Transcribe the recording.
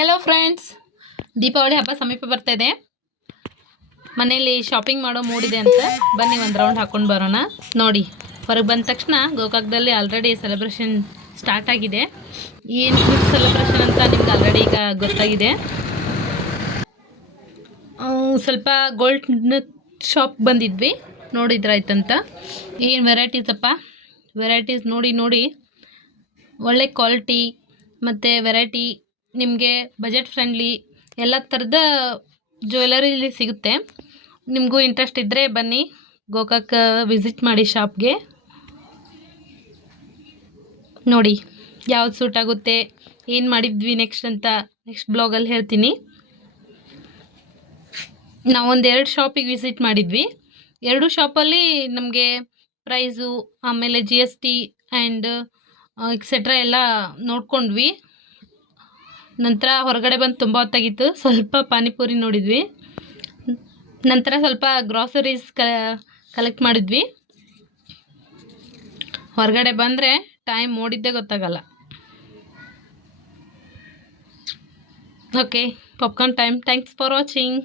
Hello friends, Deepavali ಹಬ್ಬ ಸಮೀಪ ಬರ್ತಾ ಇದೆ. ಮನೆಯಲ್ಲಿ ಶಾಪಿಂಗ್ ಮಾಡೋ ಮೂಡಿದೆ ಅಂತ ಬನ್ನಿ ಒಂದು ರೌಂಡ್ ಹಾಕೊಂಡು ಬರೋಣ. ನೋಡಿ, ಹೊರಗೆ ಬಂದ ತಕ್ಷಣ ಗೋಕಾಕ್ದಲ್ಲಿ ಆಲ್ರೆಡಿ ಸೆಲೆಬ್ರೇಷನ್ ಸ್ಟಾರ್ಟ್ ಆಗಿದೆ. ಏನು ಫುಡ್ ಸೆಲೆಬ್ರೇಷನ್ ಅಂತ ನಿಮ್ಗೆ ಆಲ್ರೆಡಿ ಈಗ ಗೊತ್ತಾಗಿದೆ. ಸ್ವಲ್ಪ ಗೋಲ್ಡ್ ಶಾಪ್ ಬಂದಿದ್ವಿ, ನೋಡಿದ್ರಾಯ್ತಂತ. ಏನು ವೆರೈಟೀಸ್ ನೋಡಿ ಒಳ್ಳೆ ಕ್ವಾಲಿಟಿ ಮತ್ತು ವೆರೈಟಿ, ನಿಮಗೆ ಬಜೆಟ್ ಫ್ರೆಂಡ್ಲಿ ಎಲ್ಲ ಥರದ ಜ್ಯುವೆಲರಿ ಇಲ್ಲಿ ಸಿಗುತ್ತೆ. ನಿಮಗೂ ಇಂಟ್ರೆಸ್ಟ್ ಇದ್ದರೆ ಬನ್ನಿ, ಗೋಕಾಕ್ ವಿಸಿಟ್ ಮಾಡಿ ಶಾಪ್ಗೆ. ನೋಡಿ ಯಾವ್ದು ಸೂಟ್ ಆಗುತ್ತೆ, ಏನು ಮಾಡಿದ್ವಿ ನೆಕ್ಸ್ಟ್ ಅಂತ ನೆಕ್ಸ್ಟ್ ಬ್ಲಾಗಲ್ಲಿ ಹೇಳ್ತೀನಿ. ನಾವೊಂದು 2 ಶಾಪಿಗೆ ವಿಸಿಟ್ ಮಾಡಿದ್ವಿ. 2 ಶಾಪಲ್ಲಿ ನಮಗೆ ಪ್ರೈಸು ಆಮೇಲೆ GST ಆ್ಯಂಡ್ ಎಕ್ಸೆಟ್ರಾ ಎಲ್ಲ ನೋಡ್ಕೊಂಡ್ವಿ. ನಂತರ ಹೊರಗಡೆ ಬಂದು ತುಂಬ ಹೊತ್ತಾಗಿತ್ತು. ಸ್ವಲ್ಪ ಪಾನಿಪುರಿ ನೋಡಿದ್ವಿ. ನಂತರ ಸ್ವಲ್ಪ ಗ್ರಾಸರೀಸ್ ಕಲೆಕ್ಟ್ ಮಾಡಿದ್ವಿ. ಹೊರಗಡೆ ಬಂದರೆ ಟೈಮ್ ಓಡಿದ್ದೇ ಗೊತ್ತಾಗಲ್ಲ. Okay, popcorn time. Thanks for watching.